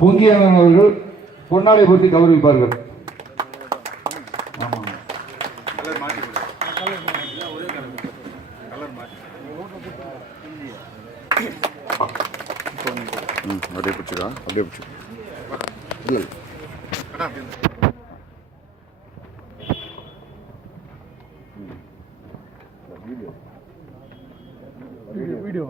பொங்கியவன் அவர்கள் பொன்னாடை போட்டி கௌரவிப்பார்கள். அப்படியே பிடிச்சிக்கா, அப்படியே பிடிச்சி இல்லை வீடியோ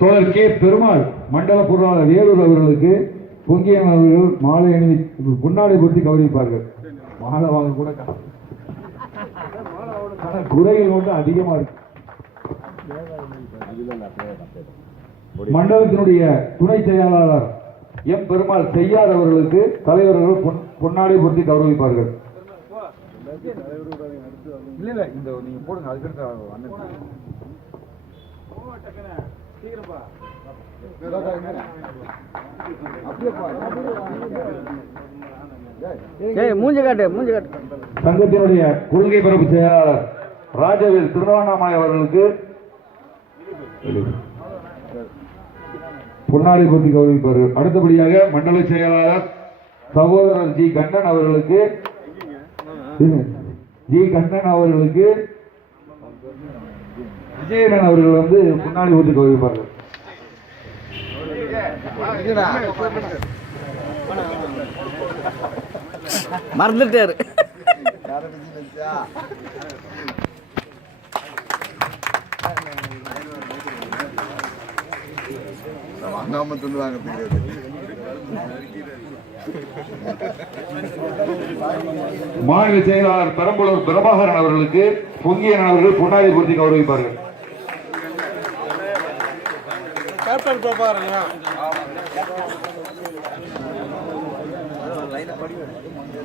தோழர் கே பெருமாள் மண்டல பொருளாளர் வேலூர் அவர்களுக்கு பொங்கியன் அவர்கள் மாலை அணிவி பொன்னாடை பொருத்தி கௌரவிப்பார்கள். மாலை வாங்க கூட குறைகள் மட்டும் அதிகமா இருக்கு. மண்டலத்தினுடைய துணை செயலாளர் எம் பெருமாள் செய்யார் அவர்களுக்கு தலைவர்கள் பொன்னாடை பொருத்தி கௌரவிப்பார்கள். இல்ல இந்த நீங்க போடுங்க, அதுக்கு சங்கத்தினுடைய கொள்கை பரப்பு செயலாளர் ராஜவேல் திருவண்ணாமலை அவர்களுக்கு பொன்னாடை போட்டி கௌரவிப்பார்கள். அடுத்தபடியாக மண்டல செயலாளர் சகோதரர் ஜி கண்ணன் அவர்களுக்கு விஜயன் அவர்கள் வந்து பொன்னாடை போட்டி கௌரவிப்பார்கள். மறந்துட்டாரு. வாங்காம சொல்லுவாங்க. மாநில செயலாளர் பெரம்பலூர் பிரபாகரன் அவர்களுக்கு பொங்கியன் அவர்கள் பொன்னாடை பொருத்தி கௌரவிப்பார்கள்.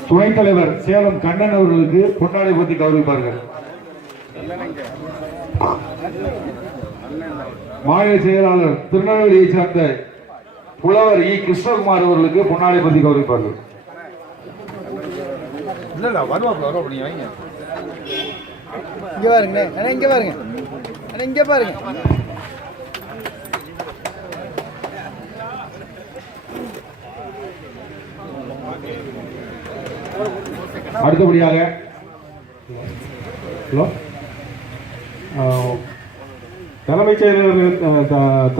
துணைத் தலைவர் சேலம் கண்ணன் அவர்களுக்கு பொன்னாடை பொருத்தி கௌரவிப்பார்கள். மாநில செயலாளர் திருநெல்வேலியை சார்ந்த புலவர் இ கிருஷ்ணகுமார் அவர்களுக்கு பொன்னாடை பொருத்தி கௌரவிப்பார்கள். அடுத்தபடியாக தலைமைச் செயலாளர்